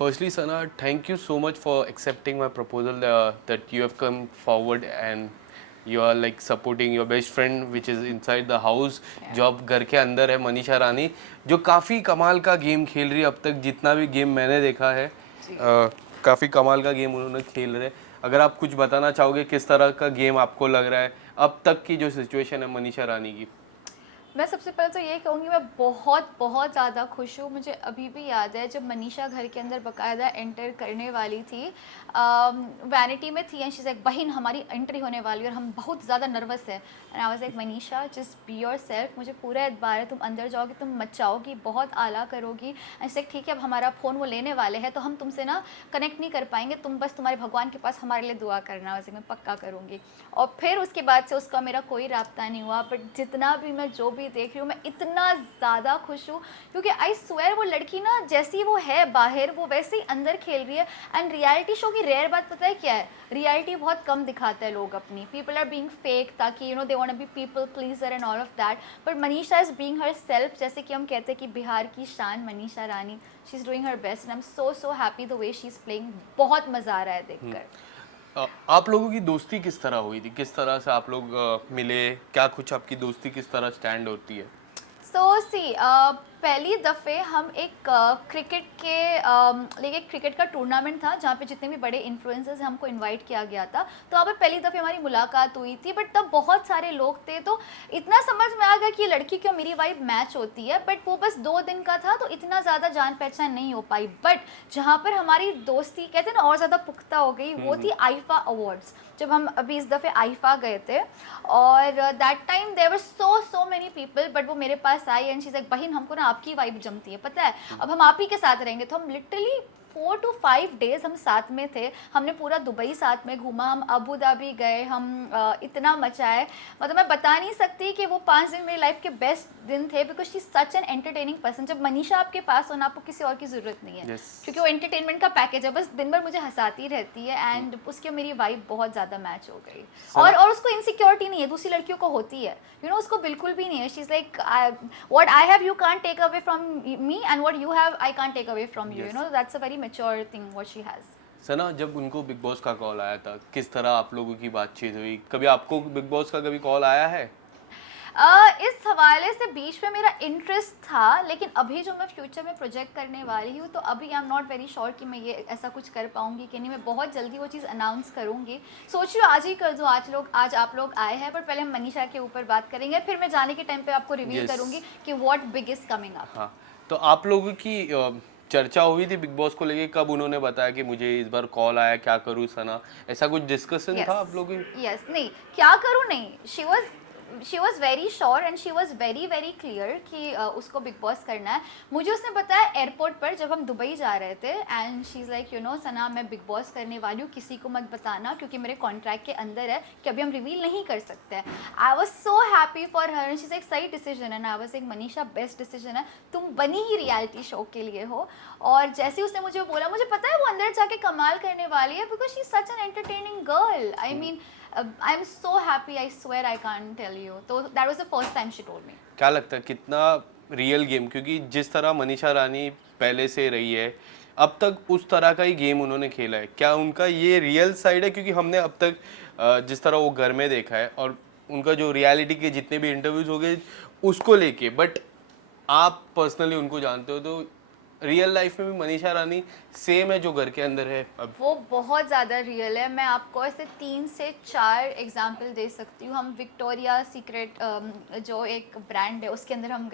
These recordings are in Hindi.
Firstly, Sana, thank you so much for accepting my proposal that you have come forward and you are like supporting your best friend which is inside the house. जो अब घर के अंदर है, मनीषा रानी, जो काफ़ी कमाल का गेम खेल रही है। अब तक जितना भी गेम मैंने देखा है काफ़ी कमाल का गेम उन्होंने खेल रहे हैं। अगर आप कुछ बताना चाहोगे किस तरह का गेम आपको लग रहा है अब तक की जो सिचुएशन है मनीषा रानी की? मैं सबसे पहले तो ये कहूँगी, मैं बहुत बहुत ज़्यादा खुश हूँ। मुझे अभी भी याद है जब मनीषा घर के अंदर बाकायदा एंटर करने वाली थी, वैनिटी में थी एंड शी इज़ लाइक बहन हमारी एंट्री होने वाली है और हम बहुत ज़्यादा नर्वस है। And I was like Manisha just be your self, मुझे पूरा एतबार है, तुम अंदर जाओगी, तुम मचाओगी, बहुत आला करोगी। एंड से ठीक है, अब हमारा फ़ोन वो लेने वाले हैं तो हम तुमसे ना कनेक्ट नहीं कर पाएंगे, तुम बस तुम्हारे भगवान के पास हमारे लिए दुआ करना, वैसे मैं पक्का करूँगी। और फिर उसके बाद से उसका मेरा कोई राब्ता नहीं हुआ, बट जितना भी मैं जो भी देख रही हूँ मैं इतना ज़्यादा खुश हूँ क्योंकि आई स्वेयर वो लड़की ना जैसी वो है बाहर वो वैसे ही अंदर खेल रही है। एंड रियलिटी शो की रेयर बात पता है क्या है, रियलिटी बहुत कम दिखाते हैं लोग अपनी, पीपल आर बीइंग फेक ताकि they want to be people pleaser and all of that, but Manisha is being herself. जैसे कि हम कहते हैं कि बिहार की शान Manisha Rani, she is doing her best and I am so happy the way she is playing. बहुत मज़ा आ रहा है देखकर। आप लोगों की दोस्ती किस तरह हुई थी, किस तरह से आप लोग मिले, क्या कुछ आपकी दोस्ती किस तरह स्टैंड होती है? सो सी पहली दफ़े हम एक क्रिकेट के लेकिन क्रिकेट का टूर्नामेंट था जहाँ पे जितने भी बड़े इन्फ्लुएंसर्स हैं हमको इनवाइट किया गया था, तो वहाँ पे पहली दफ़े हमारी मुलाकात हुई थी। बट तब बहुत सारे लोग थे तो इतना समझ में आ गया कि लड़की क्यों मेरी वाइब मैच होती है, बट वो बस 2 दिन का था तो इतना ज़्यादा जान पहचान नहीं हो पाई। बट जहाँ पर हमारी दोस्ती कहते हैं ना और ज़्यादा पुख्ता हो गई वो थी आईफा अवार्ड्स, जब हम अभी इस दफ़े आईफा गए थे। और that time there were so many people, but वो मेरे पास आई एंड शी इज़ लाइक बहन हमको ना आपकी वाइब जमती है, पता है अब हम आप ही के साथ रहेंगे। तो हम लिटरली 4 to 5 डेज़ हम साथ में थे, हमने पूरा दुबई साथ में घूमा, हम अबू धाबी गए, हम इतना मचाए, मतलब मैं बता नहीं सकती कि वो 5 दिन मेरी लाइफ के बेस्ट दिन थे because she such an entertaining person. जब मनीषा आपके पास हो ना आपको किसी और की ज़रूरत नहीं है क्योंकि वो एंटरटेनमेंट का पैकेज है, बस दिन भर मुझे हंसाती रहती है एंड उसके मेरी वाइब बहुत ज़्यादा मैच हो गई। और उसको इनसिक्योरिटी नहीं है, दूसरी लड़कियों को होती है, उसको बिल्कुल भी नहीं है। She is like what I have you can't take away from me and what you have I can't take away from you, that's a very mature thing what she has. Sana, जब उनको बिग बॉस का कॉल आया था किस तरह आप लोगों की बातचीत हुई? कभी आपको बिग बॉस का कभी कॉल आया है? इस हवाले से बीच में मेरा इंटरेस्ट था, लेकिन अभी जो मैं फ्यूचर में प्रोजेक्ट करने वाली हूँ तो अभी I am not very sure कि मैं ये ऐसा कुछ कर पाऊँगी कि नहीं। मैं बहुत जल्दी वो चीज़ अनाउंस करूँगी, सोच रही हूँ आज ही कर दूँ। आज आप लोग आए हैं, पर पहले हम मनीषा के ऊपर बात करेंगे, फिर मैं जाने के टाइम पे आपको रिवील करूँगी कि what big is coming up. हाँ, तो आप लोगों की चर्चा हुई थी बिग बॉस को लेके? कब उन्होंने बताया कि मुझे इस बार कॉल आया, क्या करूँ सना, ऐसा कुछ डिस्कशन था आप लोगों की? यस नहीं क्या करूँ नहीं, she was very sure and she was very clear कि उसको बिग बॉस करना है। मुझे उसने बताया एयरपोर्ट पर जब हम दुबई जा रहे थे एंड शी इज़ लाइक सना मैं बिग बॉस करने वाली हूँ, किसी को मत बताना क्योंकि मेरे कॉन्ट्रैक्ट के अंदर है कि अभी हम रिवील नहीं कर सकते हैं। I was so happy for her, she is एक सही डिसीजन है ना। आई वॉज एक मनीषा बेस्ट डिसीजन है, तुम बनी ही रियलिटी शो के लिए हो। और जैसे ही उसने मुझे बोला मुझे पता है वो अंदर जाके कमाल करने वाली है because she is such an entertaining girl. I mean I am so happy, I swear I can't tell you. So that was the first time she told me. क्या लगता है कितना रियल गेम, क्योंकि जिस तरह मनीषा रानी पहले से रही है अब तक उस तरह का ही गेम उन्होंने खेला है, क्या उनका ये रियल साइड है? क्योंकि हमने अब तक जिस तरह वो घर में देखा है और उनका जो रियलिटी के जितने भी इंटरव्यूज हो गए उसको लेके, बट आप पर्सनली उनको जानते हो तो रियल लाइफ में भी मनीषा रानी सेम है जो घर के अंदर है अब? वो बहुत ज़्यादा रियल है। मैं आपको ऐसे 3 से 4 एग्जाम्पल दे सकती हूँ। हम विक्टोरिया सीक्रेट जो एक ब्रांड है उसके अंदर हम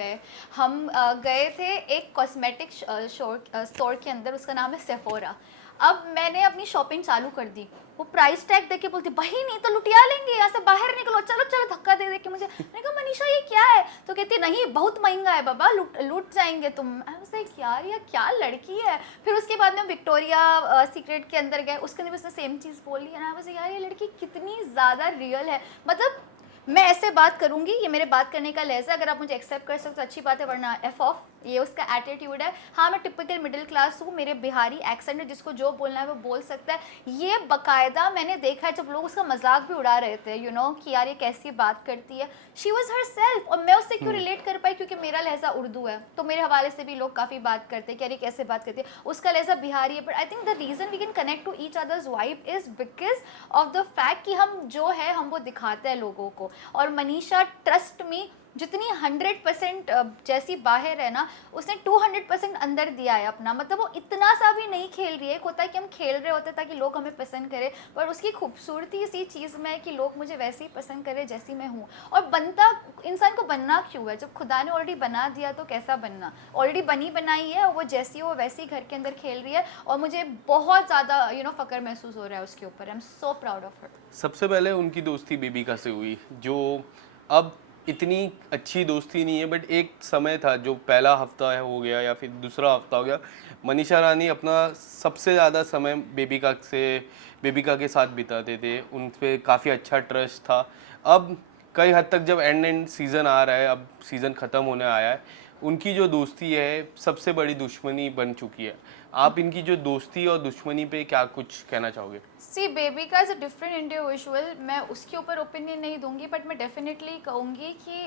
गए थे एक कॉस्मेटिक स्टोर के अंदर, उसका नाम है सेफोरा। अब मैंने अपनी शॉपिंग चालू कर दी, वो प्राइस टैग देख के बोलती भाई नहीं तो लुटिया लेंगे, यहाँ से बाहर निकलो, चलो चलो, धक्का दे दे के मुझे। मैंने कहा मनीषा ये क्या है? तो कहती नहीं बहुत महंगा है बाबा, लूट जाएंगे तुम। ऐसे यार ये क्या लड़की है। फिर उसके बाद में विक्टोरिया सीक्रेट के अंदर गए, उसके अंदर भी उसने सेम चीज़ बोली है ना। वैसे यार ये लड़की कितनी ज़्यादा रियल है। मतलब मैं ऐसे बात करूंगी, ये मेरे बात करने का लहजा, अगर आप मुझे एक्सेप्ट कर सकते तो अच्छी बात है, वरना एफ ऑफ, ये उसका एटीट्यूड है। हाँ मैं टिपिकल मिडिल क्लास हूँ, मेरे बिहारी एक्सेंट है, जिसको जो बोलना है वो बोल सकता है। ये बाकायदा मैंने देखा है जब लोग उसका मजाक भी उड़ा रहे थे, यू नो, कि यार ये कैसी बात करती है। She was her self. और मैं उससे क्यों रिलेट कर पाई, क्योंकि मेरा लहजा उर्दू है, तो मेरे हवाले से भी लोग काफ़ी बात करते हैं कि यार ये कैसे बात करती है। उसका लहजा बिहारी है, but I think the reason we can connect to each others vibe is because of the fact कि हम जो है हम वो दिखाते हैं लोगों को। और मनीषा, ट्रस्ट मी, जितनी 100% जैसी बाहर है ना, उसने 200% अंदर दिया है अपना। मतलब वो इतना सा भी नहीं खेल रही है। एक होता है कि हम खेल रहे होते ताकि लोग हमें पसंद करें, पर उसकी खूबसूरती इसी चीज़ में है कि लोग मुझे वैसे ही पसंद करें जैसी मैं हूँ। और बनता इंसान को बनना क्यों है, जब खुदा ने ऑलरेडी बना दिया तो कैसा बनना। ऑलरेडी बनी बनाई है, वो जैसी हो वैसी ही घर के अंदर खेल रही है। और मुझे बहुत ज़्यादा फ़ख्र महसूस हो रहा है उसके ऊपर। आई am so proud of her. सबसे पहले उनकी दोस्ती बेबिका से हुई, जो अब इतनी अच्छी दोस्ती नहीं है, बट एक समय था जो पहला हफ्ता है हो गया या फिर दूसरा हफ्ता हो गया, मनीषा रानी अपना सबसे ज़्यादा समय बेबिका के साथ बिताते थे। उन पे काफ़ी अच्छा ट्रस्ट था। अब कई हद तक जब एंड सीज़न आ रहा है, अब सीज़न ख़त्म होने आया है, उनकी जो दोस्ती है सबसे बड़ी दुश्मनी बन चुकी है। आप इनकी जो दोस्ती और दुश्मनी पे क्या कुछ कहना चाहोगे? See Bebika is a different individual. मैं उसके ऊपर ओपिनियन नहीं दूंगी, बट मैं डेफिनेटली कहूँगी कि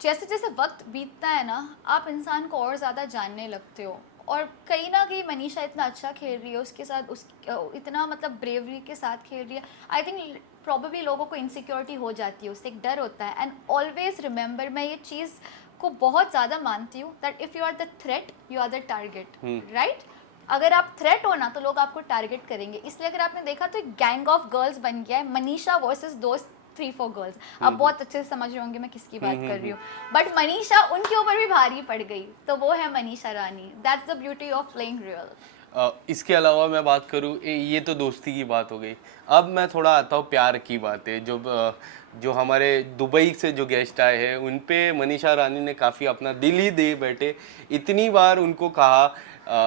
जैसे जैसे वक्त बीतता है ना, आप इंसान को और ज़्यादा जानने लगते हो। और कहीं ना कहीं मनीषा इतना अच्छा खेल रही है, उसके साथ इतना मतलब ब्रेवरी के साथ खेल रही है। आई थिंक प्रॉबेबली लोगों को इनसिक्योरिटी हो जाती है, उससे एक डर होता है। एंड ऑलवेज रिमेंबर, मैं ये चीज़ को बहुत ज़्यादा मानती हूँ that if you are the threat you are the target, right. अगर आप थ्रेट हो ना तो लोग आपको टारगेट करेंगे। इसलिए अगर आपने देखा तो एक गैंग ऑफ गर्ल्स बन गया है, मनीषा वर्सेस दोस्त 3-4 गर्ल्स। आप बहुत अच्छे से समझ रहे होंगे मैं किसकी बात कर रही हूँ। बट मनीषा उनके ऊपर भी भारी पड़ गई, तो वो है Manisha Rani. That's the beauty of playing real. इसके अलावा मैं बात करूँ, ये तो दोस्ती की बात हो गई। अब मैं थोड़ा आता हूँ प्यार की बातें। जो हमारे दुबई से जो गेस्ट आए हैं उन पे मनीषा रानी ने काफ़ी अपना दिल ही दे बैठे। इतनी बार उनको कहा,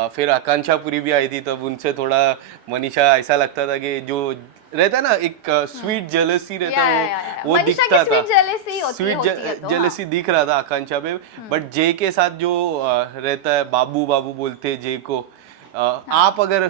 फिर आकांक्षा पुरी भी आई थी, तब उनसे थोड़ा मनीषा ऐसा लगता था कि जो रहता है ना एक स्वीट जेलसी रहता है, वो दिखता था। स्वीट जेलसी दिख रहा था आकांक्षा पे। बट जे के साथ जो रहता है, बाबू बाबू बोलते हैं जे को। आप अगर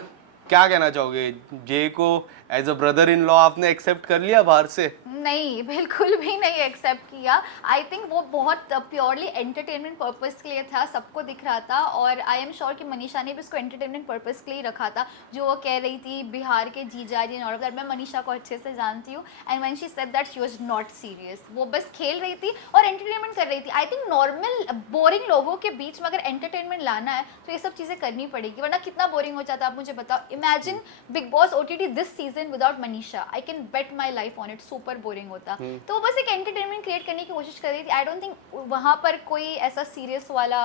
क्या कहना चाहोगे, जे को as a brother in law आपने एक्सेप्ट कर लिया बाहर से? नहीं, बिल्कुल भी नहीं एक्सेप्ट किया। आई थिंक वो बहुत प्योरली एंटरटेनमेंट पर्पस के लिए था, सबको दिख रहा था। और आई एम श्योर कि मनीषा ने भी उसको एंटरटेनमेंट पर्पस के लिए रखा था। जो वो कह रही थी बिहार के जीजा जी और दैट, मैं मनीषा को अच्छे से जानती हूँ। And when she said that she was not serious, वो बस खेल रही थी और एंटरटेनमेंट कर रही थी। आई थिंक नॉर्मल बोरिंग लोगों के बीच में अगर एंटरटेनमेंट लाना है तो ये सब चीज़ें करनी पड़ेगी, वरना कितना बोरिंग हो जाता है। आप मुझे बताओ, imagine big boss OTT this season without Manisha, I can bet my life on it, super boring होता। तो बस एक एंटरटेनमेंट क्रिएट करने की कोशिश कर रही थी। आई डोंट थिंक वहां पर कोई ऐसा सीरियस वाला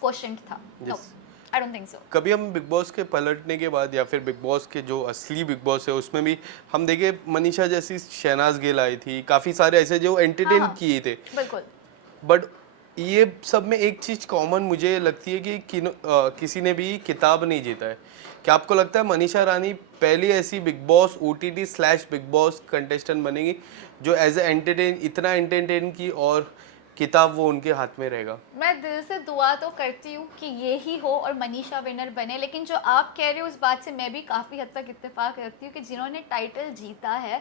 क्वेश्चन था। आई डोंट थिंक सो। कभी हम बिग बॉस के पलटने के बाद या फिर बिग बॉस के जो असली बिग बॉस है उसमें भी हम देखे, मनीषा जैसी शहनाज गिल आई थी, काफी सारे ऐसे जो एंटरटेन किए थे। बिल्कुल। बट ये सब में एक चीज कॉमन मुझे लगती है कि किसी ने भी किताब नहीं जीता है। क्या आपको लगता है मनीषा रानी पहली ऐसी बिग बॉस OTT/बिग बॉस कंटेस्टेंट बनेगी जो एज ए इतना एंटरटेन की और किताब वो उनके हाथ में रहेगा? मैं दिल से दुआ तो करती हूँ कि ये ही हो और मनीषा विनर बने। लेकिन जो आप कह रहे हो उस बात से मैं भी काफ़ी हद तक इत्तेफाक रखती हूँ कि जिन्होंने टाइटल जीता है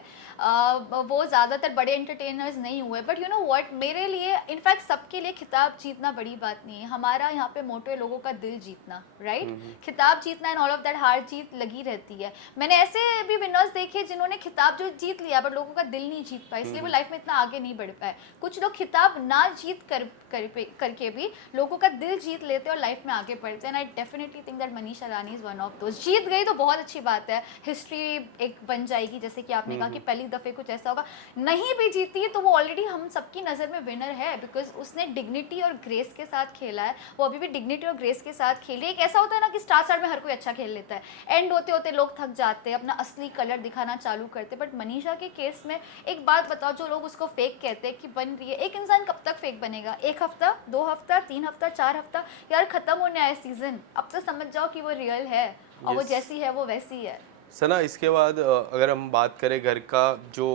वो ज़्यादातर बड़े एंटरटेनर्स नहीं हुए। बट यू नो व्हाट, मेरे लिए इनफैक्ट सबके लिए खिताब जीतना बड़ी बात नहीं है। हमारा यहाँ पे मोटो है लोगों का दिल जीतना, राइट। खिताब जीतना एंड ऑल ऑफ दैट, हार जीत लगी रहती है। मैंने ऐसे भी विनर्स देखे जिन्होंने खिताब जो जीत लिया बट लोगों का दिल नहीं जीत पाए, इसलिए वो लाइफ में इतना आगे नहीं बढ़ पाए। कुछ लोग खिताब ना जीत करके भी लोगों का दिल जीत लेते और लाइफ में आगे बढ़ते हैं। I definitely think that Manisha Rani is one of those. जीत गई तो बहुत अच्छी बात है, हिस्ट्री एक बन जाएगी। जैसे कि आपने कहा कि पहली दफे कुछ ऐसा होगा। नहीं भी जीती तो वो ऑलरेडी हम सबकी नज़र में विनर है, बिकॉज उसने डिग्निटी और ग्रेस के साथ खेला है। वो अभी भी डिग्निटी और ग्रेस के साथ खेल रही है। एक ऐसा होता है ना कि स्टार में हर कोई अच्छा खेल लेता है, एंड होते होते लोग थक जाते हैं, अपना असली कलर दिखाना चालू करते। बट मनीषा के केस में एक बात बताओ, जो लोग उसको फेक कहते हैं कि बन रही है, एक इंसान कब तक फेक बनेगा? 1 हफ्ता, 2 हफ्ता, 3 हफ्ता, 4 हफ्ता? यार खत्म होने आया सीजन, अब तो समझ जाओ कि वो रियल है और वो जैसी है वो वैसी है। सना, इसके बाद अगर हम बात करें घर का जो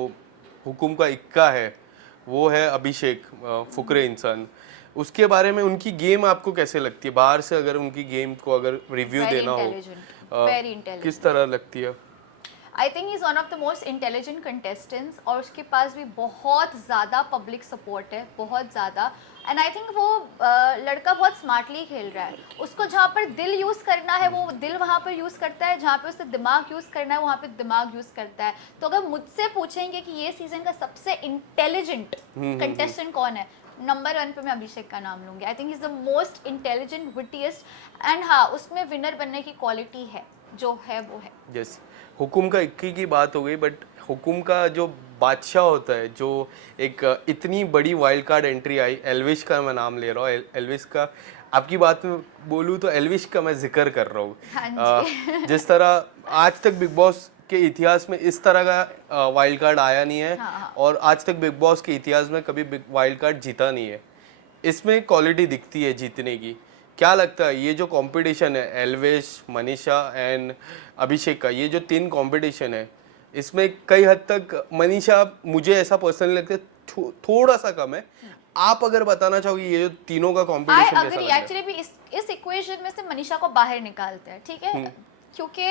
हुकुम का इक्का है, वो है अभिषेक, फुकरे इंसान। उसके बारे में उनकी गेम आपको कैसे लगती है? बाहर से अगर उनकी गेम को अगर रिव्यू वेरी देना हो इंटेलिजेंट, वेरी इंटेलिजेंट। किस तरह लगती है? I think is one of the most intelligent contestants, और उसके पास भी बहुत ज़्यादा पब्लिक सपोर्ट है, बहुत ज़्यादा। एंड आई थिंक वो लड़का बहुत स्मार्टली खेल रहा है। उसको जहाँ पर दिल यूज़ करना है वो दिल वहाँ पर यूज़ करता है, जहाँ पे उसे दिमाग यूज़ करना है वहाँ पे दिमाग यूज़ करता है। तो अगर मुझसे पूछेंगे कि ये सीज़न का सबसे इंटेलिजेंट कंटेस्टेंट कौन है, नंबर 1 पे मैं अभिषेक का नाम लूँगी। I think is the most intelligent, wittiest, and हाँ, उसमें विनर बनने की क्वालिटी है, जो है वो है। यस, हुकुम का इक्की की बात हो गई, बट हुकुम का जो बादशाह होता है, जो एक इतनी बड़ी वाइल्ड कार्ड एंट्री आई, एल्विश का मैं नाम ले रहा हूँ, एल्विश का आपकी बात में बोलूँ तो एल्विश का मैं जिक्र कर रहा हूँ। हाँ जी। जिस तरह आज तक बिग बॉस के इतिहास में इस तरह का वाइल्ड कार्ड आया नहीं है, हाँ। और आज तक बिग बॉस के इतिहास में कभी बिग वाइल्ड कार्ड जीता नहीं है। इसमें क्वालिटी दिखती है जीतने की। क्या लगता है ये जो कंपटीशन है एल्वेश, मनीषा एंड अभिषेक का, ये जो 3 कंपटीशन है, इसमें कई हद तक मनीषा मुझे ऐसा पर्सनली लगता है थोड़ा सा कम है। आप अगर बताना चाहोगे ये जो तीनों का कंपटीशन कैसा अग्री, लग रहा है? एक्चुअली भी इस इक्वेशन में से मनीषा को बाहर निकालते हैं, ठीक है? क्योंकि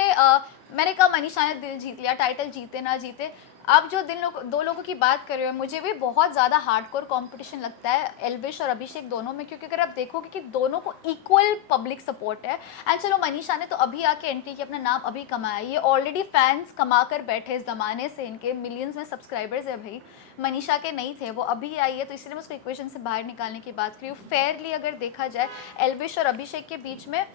मैंने कहा मनीषा ने दिल जीत लिया, टाइटल जीते ना जीते। आप जो दो लोगों की बात कर रहे हो, मुझे भी बहुत ज़्यादा हार्डकोर कंपटीशन लगता है एल्विश और अभिषेक दोनों में, क्योंकि अगर आप देखोगे कि दोनों को इक्वल पब्लिक सपोर्ट है। एंड चलो मनीषा ने तो अभी आके एंट्री की, अपना नाम अभी कमाया, ये ऑलरेडी फैंस कमा कर बैठे इस ज़माने से, इनके मिलियंस में सब्सक्राइबर्स है भाई। मनीषा के नहीं थे, वो अभी आई है, तो इसलिए मैं उसको इक्वेशन से बाहर निकालने की बात करी हूँ। फेयरली अगर देखा जाए एल्विश और अभिषेक के बीच में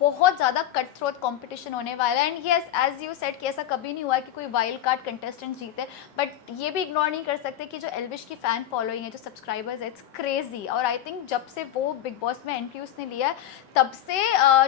बहुत ज़्यादा कट थ्रोट कॉम्पिटिशन होने वाला है। And yes, as you said कि ऐसा कभी नहीं हुआ कि कोई वाइल्ड कार्ड कंटेस्टेंट जीते, बट ये भी इग्नोर नहीं कर सकते कि जो एल्विश की फ़ैन फॉलोइंग है, जो सब्सक्राइबर्स है, इट्स क्रेजी। और आई थिंक जब से वो बिग बॉस में एंट्री उसने लिया है, तब से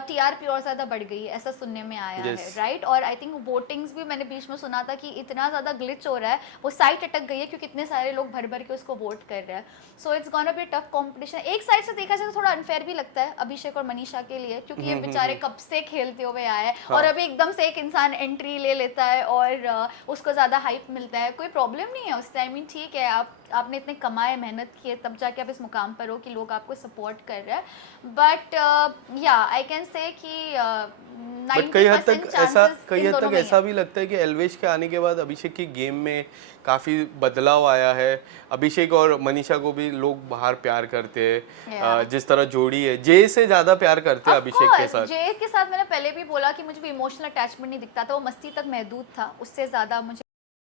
टीआरपी और ज़्यादा बढ़ गई है, ऐसा सुनने में आया है, राइट? और आई थिंक वोटिंग्स भी मैंने बीच में सुना था कि इतना ज़्यादा ग्लिच हो रहा है, वो साइट अटक गई है क्योंकि इतने सारे लोग भर भर के उसको वोट कर रहे हैं। So it's gonna be tough competition. एक साइड से देखा जाए तो थोड़ा अनफेयर भी लगता है अभिषेक और मनीषा के लिए, क्योंकि ये बेचारे कब से खेलते हुए आए हैं, और अभी एकदम से एक इंसान एंट्री ले लेता है और उसको ज़्यादा हाइप मिलता है। कोई प्रॉब्लम नहीं है उससे, आई मीन ठीक है, आपने इतने कमाए, मेहनत किए, तब जाके आप इस मुकाम पर हो कि लोग आपको सपोर्ट कर रहे हैं। बट या आई कैन से कि बट कई हद तक ऐसा भी लगता है कि एल्वेश के आने के बाद अभिषेक की गेम में काफ़ी बदलाव आया है। अभिषेक और मनीषा को भी लोग बाहर प्यार करते हैं, जिस तरह जोड़ी है, जे से ज़्यादा प्यार करते हैं अभिषेक के साथ। जे के साथ मैंने पहले भी बोला कि मुझे भी इमोशनल अटैचमेंट नहीं दिखता था, वो मस्ती तक महदूद था, उससे ज़्यादा मुझे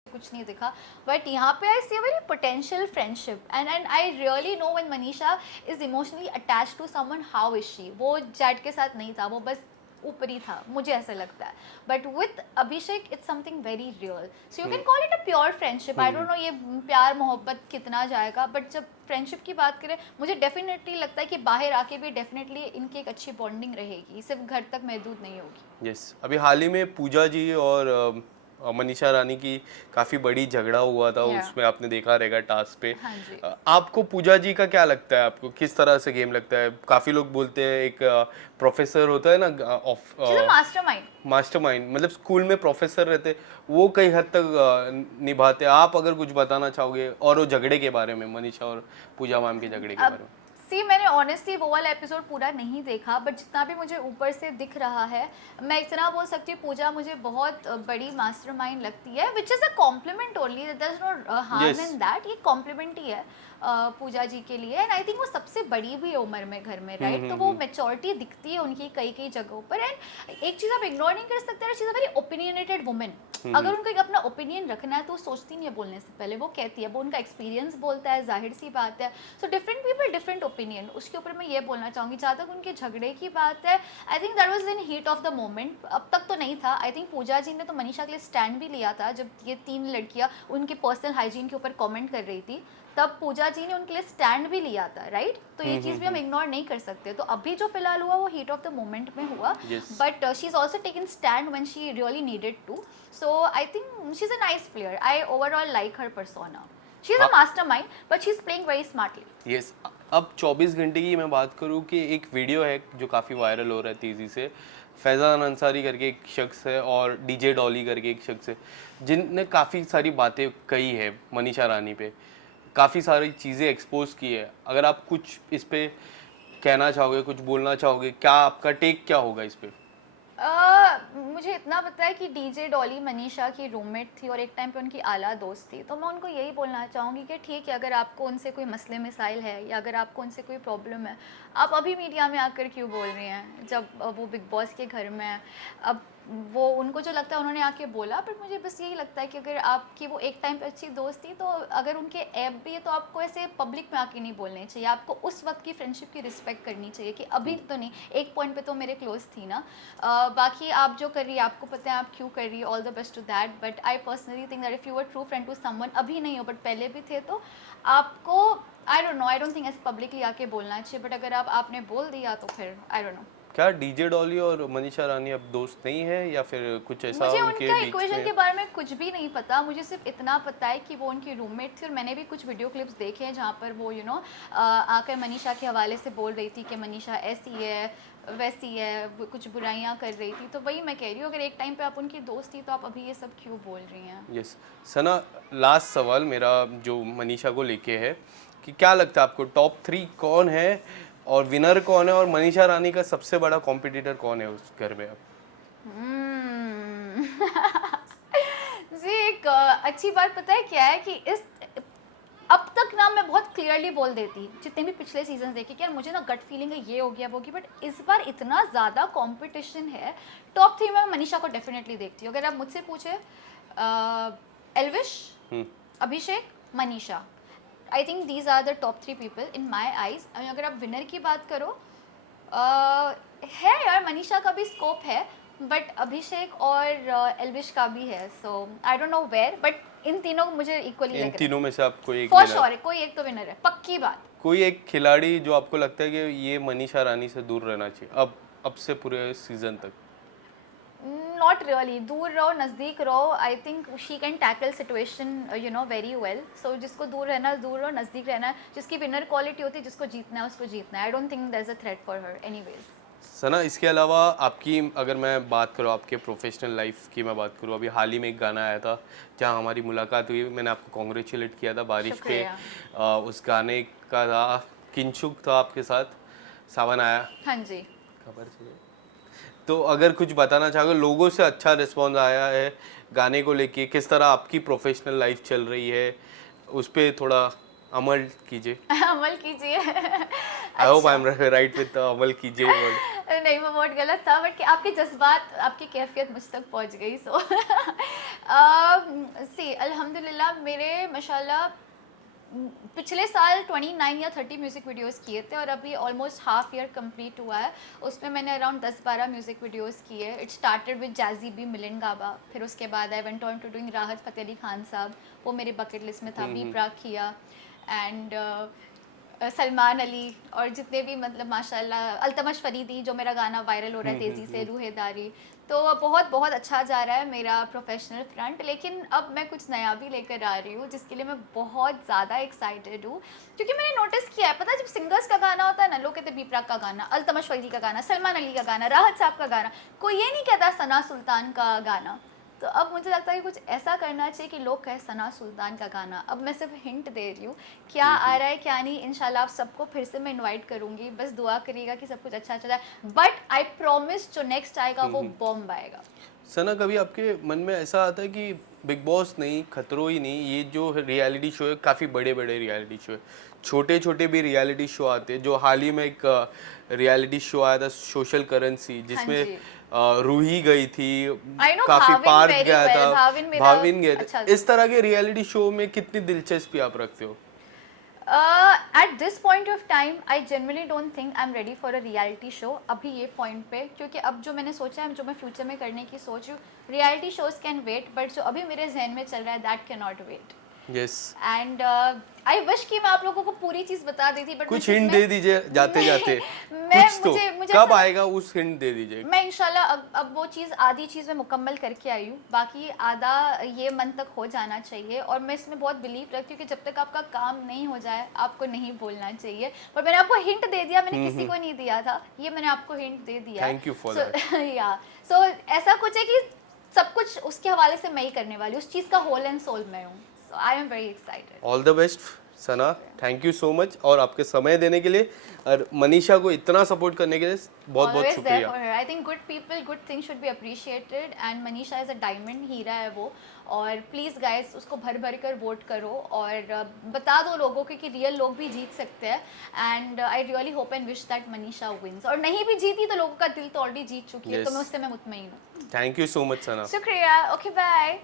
कुछ नहीं दिखा। बट यहाँ पे I see a very potential friendship, and I really know when Manisha is emotionally attached to someone, how is she. वो जैड के साथ नहीं था, वो बस ऊपरी था, मुझे ऐसा लगता है। But with Abhishek it's something very real, so you can call it a pure friendship. I don't no ये प्यार मोहब्बत कितना जाएगा, बट जब फ्रेंडशिप की बात करें, मुझे डेफिनेटली लगता है कि बाहर आके भी डेफिनेटली इनकी एक अच्छी बॉन्डिंग रहेगी, सिर्फ घर तक महदूद नहीं होगी। यस, अभी हाल ही में पूजा जी और मनीषा रानी की काफ़ी बड़ी झगड़ा हुआ था, उसमें आपने देखा रहेगा टास्क पे। हाँ जी। आपको पूजा जी का क्या लगता है, आपको किस तरह से गेम लगता है? काफ़ी लोग बोलते हैं एक प्रोफेसर होता है ना, मास्टरमाइंड, मतलब स्कूल में प्रोफेसर रहते, वो कई हद तक निभाते। आप अगर कुछ बताना चाहोगे और वो झगड़े के बारे में, मनीषा और पूजा मैम के झगड़े के बारे में? मैंने ऑनेस्टली वो वाला एपिसोड पूरा नहीं देखा, बट जितना भी मुझे ऊपर से दिख रहा है, मैं इतना बोल सकती हूँ पूजा मुझे बहुत बड़ी मास्टरमाइंड लगती है, which is a compliment only, there is no harm in that. ये कॉम्प्लीमेंट ही है पूजा जी के लिए। एंड आई थिंक वो सबसे बड़ी भी है उम्र में घर में, राइट? तो वो मेच्योरिटी दिखती है उनकी कई कई जगहों पर। एंड एक चीज़ आप इग्नोर नहीं कर सकते, she is a very opinionated women. अगर उनको एक अपना ओपिनियन रखना है तो वो सोचती नहीं है बोलने से पहले, वो कहती है, वो उनका एक्सपीरियंस बोलता है, जाहिर सी बात है। So different people different opinion, उसके ऊपर मैं ये बोलना चाहूँगी। जहाँ तक उनके झगड़े की बात है, I think that was in heat of the moment, अब तक तो नहीं था। आई थिंक पूजा जी ने तो मनीषा के लिए स्टैंड भी लिया था, जब ये 3 लड़कियाँ उनके पर्सनल हाइजीन के ऊपर कॉमेंट कर रही थी, तब पूजा जी ने उनके लिए स्टैंड भी लिया था, राइट? तो ये चीज़ भी हम इग्नोर नहीं कर सकते। तो अभी जो फिलहाल हुआ वो हीट ऑफ द मोमेंट में हुआ, but she is also taken stand when she really needed to. So I think she is a nice player, I overall like her persona. She is a mastermind, but she is playing very smartly. Yes, अब 24 घंटे की मैं बात करूँ कि एक वीडियो है जो काफ़ी वायरल हो रहा है तेज़ी से। फैज़ान अंसारी करके एक शख्स है और डीजे डॉली करके एक शख्स है, जिनने काफ़ी सारी बातें कही है मनीषा रानी पे। काफ़ी सारी चीज़ें एक्सपोज की है, अगर आप कुछ इस पे कहना चाहोगे, कुछ बोलना चाहोगे, क्या आपका टेक क्या होगा इस पे? मुझे इतना पता है कि डीजे डॉली मनीषा की रूममेट थी और एक टाइम पे उनकी आला दोस्त थी, तो मैं उनको यही बोलना चाहूँगी कि ठीक है, अगर आपको उनसे कोई मसले मसाइल है या अगर आपको उनसे कोई प्रॉब्लम है, आप अभी मीडिया में आकर क्यों बोल रही हैं जब वो बिग बॉस के घर में है। अब वो उनको जो लगता है उन्होंने आके बोला, बट मुझे बस यही लगता है कि अगर आपकी वो एक टाइम पे अच्छी दोस्त थी, तो अगर उनके ऐप भी है तो आपको ऐसे पब्लिक में आके नहीं बोलने चाहिए, आपको उस वक्त की फ्रेंडशिप की रिस्पेक्ट करनी चाहिए कि अभी तो नहीं, एक पॉइंट पे तो मेरे क्लोज थी ना। बाकी आप जो कर रही है आपको पता है आप क्यों कर रही है, all the best to that, but I personally think that if you are true friend to someone, अभी नहीं हो बट पहले भी थे, तो आपको I don't know, I don't think ऐसे पब्लिकली आके बोलना चाहिए, बट अगर आपने बोल दिया तो फिर आई डोंट नो। क्या डीजे डॉली और मनीषा रानी अब दोस्त नहीं है या फिर कुछ ऐसा मुझे उनके उनका बीच इक्वेशन में? के बारे में कुछ भी नहीं पता, मुझे सिर्फ इतना पता है कि वो उनकी रूममेट थी और मैंने भी कुछ वीडियो क्लिप्स देखे हैं जहाँ पर वो आकर मनीषा के हवाले से बोल रही थी कि मनीषा ऐसी है वैसी है, वो कुछ बुराइयाँ कर रही थी, तो वही मैं कह रही हूँ, अगर एक टाइम पे आप उनकी दोस्त थी तो आप अभी ये सब क्यों बोल रही हैं। यस सना, लास्ट सवाल मेरा जो मनीषा को लेके है कि क्या लगता है आपको टॉप 3 कौन है और विनर कौन है, और मनीषा रानी का सबसे बड़ा कॉम्पिटिटर कौन है उस घर में अब? हम्म। जी, एक अच्छी बात पता है क्या है कि इस अब तक ना मैं बहुत क्लियरली बोल देती, जितने भी पिछले सीजन देखे कि यार मुझे ना गट फीलिंग है ये हो गया वो हो गया, बट इस बार इतना ज़्यादा कंपटीशन है। टॉप 3 में मनीषा को डेफिनेटली देखती हूँ, अगर आप मुझसे पूछे Elvish, Abhishek, Manisha, I think these are the top 3 people in my eyes. अगर आप विनर की बात करो, है यार मनीषा का भी स्कोप है, बट अभिषेक और एल्विश का भी है, so I don't know where, but इन तीनों को मुझे इक्वली इन लग रहा तीनों में से आपको एक है, फॉर winner- श्योर है, कोई एक तो विनर है, पक्की बात। कोई एक खिलाड़ी जो आपको लगता है कि ये मनीषा रानी से दूर रहना चाहिए अब से पूरे सीजन तक? नॉट रियली, दूर रहो नज़दीक रहो, I think she can tackle situation very well, so जिसको दूर रहना है दूर रहो, नज़दीक रहना है, जिसकी विनर क्वालिटी होती है, जिसको जीतना है उसको जीतना है, I don't think there is a threat for her anyways. Sana, इसके अलावा आपकी अगर मैं बात करूँ, आपके प्रोफेशनल लाइफ की मैं बात करूँ, अभी हाल ही में एक गाना आया था जहाँ हमारी मुलाकात हुई, मैंने आपको कॉन्ग्रेचुलेट किया था बारिश पे। शुक्रिया। उस गाने का था किंचुक था आपके साथ, सावन आया, हाँ जी। खबर चाहिए। तो अगर कुछ बताना चाहोगे, लोगों से अच्छा रिस्पॉन्स आया है गाने को लेके, किस तरह आपकी प्रोफेशनल लाइफ चल रही है, उस पर थोड़ा अमल कीजिए। अमल कीजिए। I hope I am right with अमल कीजिए वर्ड। नहीं, वो वर्ड गलत था, बट आपके जज्बात आपकी कैफियत मुझ तक पहुंच गई, सो सी अल्हम्दुलिल्लाह मेरे माशाल्लाह पिछले साल 29 या 30 म्यूज़िक वीडियोस किए थे और अभी ऑलमोस्ट हाफ ईयर कंप्लीट हुआ है, उसमें मैंने अराउंड 10-12 म्यूज़िक वीडियोस किए। It started with Jazzy B, Milind Gaba, फिर उसके बाद I went on to doing Rahat Fateh Ali Khan साहब, वो मेरे बकेट लिस्ट में था, बी प्राक किया, एंड सलमान अली, और जितने भी मतलब माशाल्लाह, अल्तमश फरीदी जो मेरा गाना वायरल हो रहा है तेज़ी से, रूहेदारी, तो बहुत बहुत अच्छा जा रहा है मेरा प्रोफेशनल फ्रंट। लेकिन अब मैं कुछ नया भी लेकर आ रही हूँ जिसके लिए मैं बहुत ज़्यादा एक्साइटेड हूँ, क्योंकि मैंने नोटिस किया है, पता है जब सिंगर्स का गाना होता है ना, लोग कहते हैं बी प्राक का गाना, अल्तमश फरीदी का गाना, सलमान अली का गाना, राहत साहब का गाना, कोई ये नहीं कहता सना सुल्तान का गाना। तो अब मुझे लगता है कि कुछ ऐसा करना चाहिए कि लोग कहें सना सुल्तान का गाना। अब मैं सिर्फ हिंट दे रही हूँ, क्या आ रहा है क्या नहीं, इंशाल्लाह आप सबको फिर से मैं इनवाइट करूँगी, बस दुआ करिएगा कि सब कुछ अच्छा चला है, बट आई प्रॉमिस जो नेक्स्ट आएगा वो बॉम्ब आएगा। सना, कभी आपके मन में ऐसा आता है कि बिग बॉस नहीं, खतरों ही नहीं, ये जो रियलिटी शो है, काफ़ी बड़े बड़े रियलिटी शो है, छोटे छोटे भी रियलिटी शो आते हैं, जो हाल ही में एक रियलिटी शो आया था सोशल करेंसी, जिसमें रूही गई थी, काफी पार्क गया था, भाविन गए थे, इस तरह के रियलिटी शो में कितनी दिलचस्पी आप रखते हो? At this point of time I generally don't think I am ready for a reality show अभी ये पॉइंट पे, क्योंकि अब जो मैंने सोचा है, जो मैं फ्यूचर में करने की सोच रही हूँ, reality shows can wait, but जो अभी मेरे जहन में चल रहा है that can not wait. Yes, and I wish कि मैं आप लोगों को पूरी चीज बता देती, बट कुछ हिंट दे दीजिए जाते जाते, मैं कुछ तो मुझे कब आएगा उस हिंट दे दीजिए। मैं इंशाल्लाह अब वो चीज़, आधी चीज़ मैं मुकम्मल करके आई हूँ, बाकी आधा ये मन तक हो जाना चाहिए, और मैं इसमें बहुत बिलीव रखती हूँ कि जब तक आपका काम नहीं हो जाए आपको नहीं बोलना चाहिए। पर मैंने आपको हिंट दे दिया, मैंने किसी को नहीं दिया था, ये मैंने आपको हिंट दे दिया। Thank you for that. या सो ऐसा कुछ है कि सब कुछ उसके हवाले से मैं ही करने वाली हूँ, उस चीज़ का होल एंड सोल मैं हूँ, so I am very excited. All the best Sana, thank you so much और आपके समय देने के लिए और मनीषा को इतना सपोर्ट करने के लिए बहुत बहुत Always there शुक्रिया। for her. I think good people, good things should be appreciated and Manisha is a diamond, हीरा है वो। और प्लीज़ गाइस उसको भर भर कर वोट करो और बता दो लोगों को कि रियल लोग भी जीत सकते हैं and I really hope and wish that Manisha wins. और नहीं भी जीती तो लोगों का दिल तो ऑलरेडी जीत चुकी है, तो Yes. मैं उससे मैं मुतमईन हूँ। थैंक यू सो मच सना। शुक्रिया, ओके बाय।